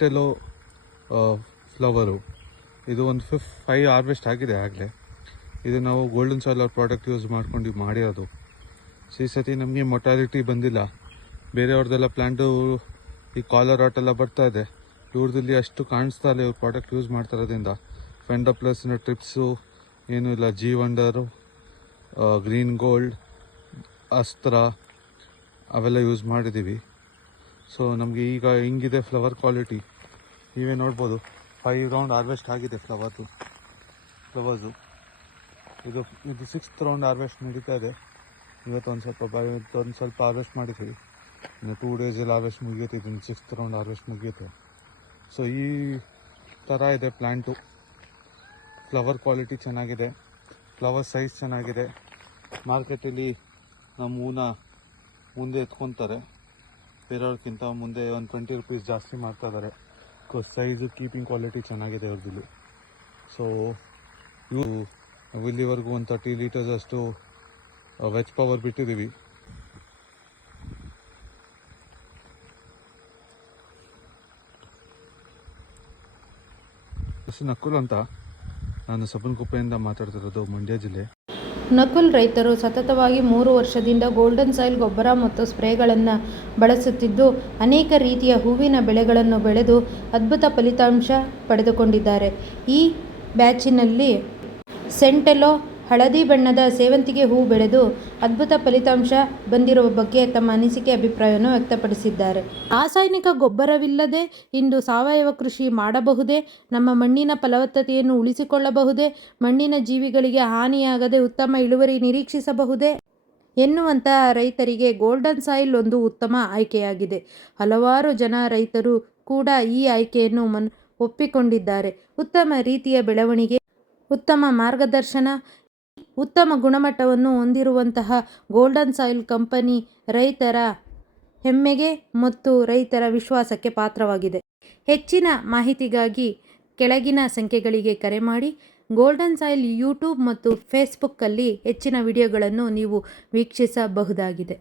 ಟೆಲೋ flower ಇದು ಒಂದು ಫಿಫ್ five harvest ಆಗಿದೆ ಆಗಲೇ. ಇದು ನಾವು ಗೋಲ್ಡನ್ ಸಾಯಿಲ್ ಪ್ರಾಡಕ್ಟ್ ಯೂಸ್ ಮಾಡ್ಕೊಂಡು ಮಾಡಿರೋದು. ಸೊ ಈ ಸತಿ ನಮಗೆ ಮೊಟಾಲಿಟಿ ಬಂದಿಲ್ಲ. ಬೇರೆಯವ್ರದ್ದೆಲ್ಲ ಪ್ಲ್ಯಾಂಟು ಈ ಕಾಲರ್ ಆಟ್ ಬರ್ತಾ ಇದೆ. ದೂರದಲ್ಲಿ ಅಷ್ಟು ಕಾಣಿಸ್ತಾ ಇಲ್ಲ ಇವ್ರ ಪ್ರಾಡಕ್ಟ್ ಯೂಸ್ ಮಾಡ್ತಾ ಇರೋದ್ರಿಂದ ಫೆಂಡ ಪ್ಲಸ್ನ ಟ್ರಿಪ್ಸು ಏನೂ ಇಲ್ಲ ಜಿ ವಂಡರು ಗ್ರೀನ್ ಗೋಲ್ಡ್ ಅಸ್ತ್ರ ಅವೆಲ್ಲ ಯೂಸ್ ಮಾಡಿದ್ದೀವಿ ಸೊ ನಮಗೆ ಈಗ ಹಿಂಗಿದೆ ಫ್ಲವರ್ ಕ್ವಾಲಿಟಿ ನೀವೇ ನೋಡ್ಬೋದು. ಫೈವ್ ರೌಂಡ್ ಹಾರ್ವೆಸ್ಟ್ ಆಗಿದೆ ಫ್ಲವರ್ದು ಫ್ಲವರ್ಸು ಇದು ಇದು ಸಿಕ್ಸ್ತ್ ರೌಂಡ್ ಹಾರ್ವೆಸ್ಟ್ ನಡೀತಾ ಇದೆ. ಇವತ್ತು ಒಂದು ಸ್ವಲ್ಪ ಬೈ ಒಂದು ಸ್ವಲ್ಪ ಹಾರ್ವೆಸ್ಟ್ ಮಾಡಿದ್ದೀವಿ. ಇನ್ನು ಟೂ ಡೇಸಲ್ಲಿ ಹಾರ್ವೆಸ್ಟ್ ಮುಗಿಯುತ್ತೆ. ಇದನ್ನು ಸಿಕ್ಸ್ತ್ ರೌಂಡ್ ಹಾರ್ವೆಸ್ಟ್ ಮುಗಿಯುತ್ತೆ. ಸೊ ಈ ಥರ ಇದೆ ಪ್ಲ್ಯಾಂಟು ಫ್ಲವರ್ ಕ್ವಾಲಿಟಿ ಚೆನ್ನಾಗಿದೆ. ಫ್ಲವರ್ ಸೈಜ್ ಚೆನ್ನಾಗಿದೆ. ಮಾರ್ಕೆಟಲ್ಲಿ ನಮ್ಮ ಹೂನ ಮುಂದೆ ಎತ್ಕೊತಾರೆ. ಬೇರೆಯವ್ರಿಗಿಂತ ಮುಂದೆ ಒಂದು ಟ್ವೆಂಟಿ ರುಪೀಸ್ ಜಾಸ್ತಿ ಮಾಡ್ತಾ ಇದ್ದಾರೆ ಬಿಕಾಸ್ ಸೈಜು ಕೀಪಿಂಗ್ ಕ್ವಾಲಿಟಿ ಚೆನ್ನಾಗಿದೆ ಅವ್ರದ್ದು ಸೊ ಇವು ಇಲ್ಲಿವರೆಗೂ ಒಂದು ತರ್ಟಿ ಲೀಟರ್ಸ್ ಅಷ್ಟು ವೆಜ್ ಪವರ್ ಬಿಟ್ಟಿದ್ದೀವಿ ನಕ್ಕುಲ್ ಅಂತ ನಾನು ಸಬನ್ಕುಪ್ಪೆಯಿಂದ ಮಾತಾಡ್ತಿರೋದು ಮಂಡ್ಯ ಜಿಲ್ಲೆ. ನಕುಲ್ ರೈತರು ಸತತವಾಗಿ ಮೂರು ವರ್ಷದಿಂದ ಗೋಲ್ಡನ್ ಸಾಯಿಲ್ ಗೊಬ್ಬರ ಮತ್ತು ಸ್ಪ್ರೇಗಳನ್ನು ಬಳಸುತ್ತಿದ್ದು, ಅನೇಕ ರೀತಿಯ ಹೂವಿನ ಬೆಳೆಗಳನ್ನು ಬೆಳೆದು ಅದ್ಭುತ ಫಲಿತಾಂಶ ಪಡೆದುಕೊಂಡಿದ್ದಾರೆ. ಈ ಬ್ಯಾಚಿನಲ್ಲಿ ಸೆಂಟೆಲೋ ಹಳದಿ ಬಣ್ಣದ ಸೇವಂತಿಗೆ ಹೂ ಬೆಳೆದು ಅದ್ಭುತ ಫಲಿತಾಂಶ ಬಂದಿರುವ ಬಗ್ಗೆ ತಮ್ಮ ಅನಿಸಿಕೆ ಅಭಿಪ್ರಾಯವನ್ನು ವ್ಯಕ್ತಪಡಿಸಿದ್ದಾರೆ. ರಾಸಾಯನಿಕ ಗೊಬ್ಬರವಿಲ್ಲದೆ ಇಂದು ಸಾವಯವ ಕೃಷಿ ಮಾಡಬಹುದೇ? ನಮ್ಮ ಮಣ್ಣಿನ ಫಲವತ್ತತೆಯನ್ನು ಉಳಿಸಿಕೊಳ್ಳಬಹುದೇ? ಮಣ್ಣಿನ ಜೀವಿಗಳಿಗೆ ಹಾನಿಯಾಗದೆ ಉತ್ತಮ ಇಳುವರಿ ನಿರೀಕ್ಷಿಸಬಹುದೇ? ಎನ್ನುವಂತಹ ರೈತರಿಗೆ ಗೋಲ್ಡನ್ ಸಾಯಿಲ್ ಒಂದು ಉತ್ತಮ ಆಯ್ಕೆಯಾಗಿದೆ. ಹಲವಾರು ಜನ ರೈತರು ಕೂಡ ಈ ಆಯ್ಕೆಯನ್ನು ಮನ್, ಒಪ್ಪಿಕೊಂಡಿದ್ದಾರೆ. ಉತ್ತಮ ರೀತಿಯ ಬೆಳವಣಿಗೆ, ಉತ್ತಮ ಮಾರ್ಗದರ್ಶನ ಉತ್ತಮ ಗುಣಮಟ್ಟವನ್ನು ಹೊಂದಿರುವಂತಹ ಗೋಲ್ಡನ್ ಸಾಯಿಲ್ ಕಂಪನಿ ರೈತರ ಹೆಮ್ಮೆಗೆ ಮತ್ತು ರೈತರ ವಿಶ್ವಾಸಕ್ಕೆ ಪಾತ್ರವಾಗಿದೆ. ಹೆಚ್ಚಿನ ಮಾಹಿತಿಗಾಗಿ ಕೆಳಗಿನ ಸಂಖ್ಯೆಗಳಿಗೆ ಕರೆ ಮಾಡಿ. ಗೋಲ್ಡನ್ ಸಾಯಿಲ್ ಯೂಟ್ಯೂಬ್ ಮತ್ತು ಫೇಸ್ಬುಕ್ಕಲ್ಲಿ ಹೆಚ್ಚಿನ ವಿಡಿಯೋಗಳನ್ನು ನೀವು ವೀಕ್ಷಿಸಬಹುದಾಗಿದೆ.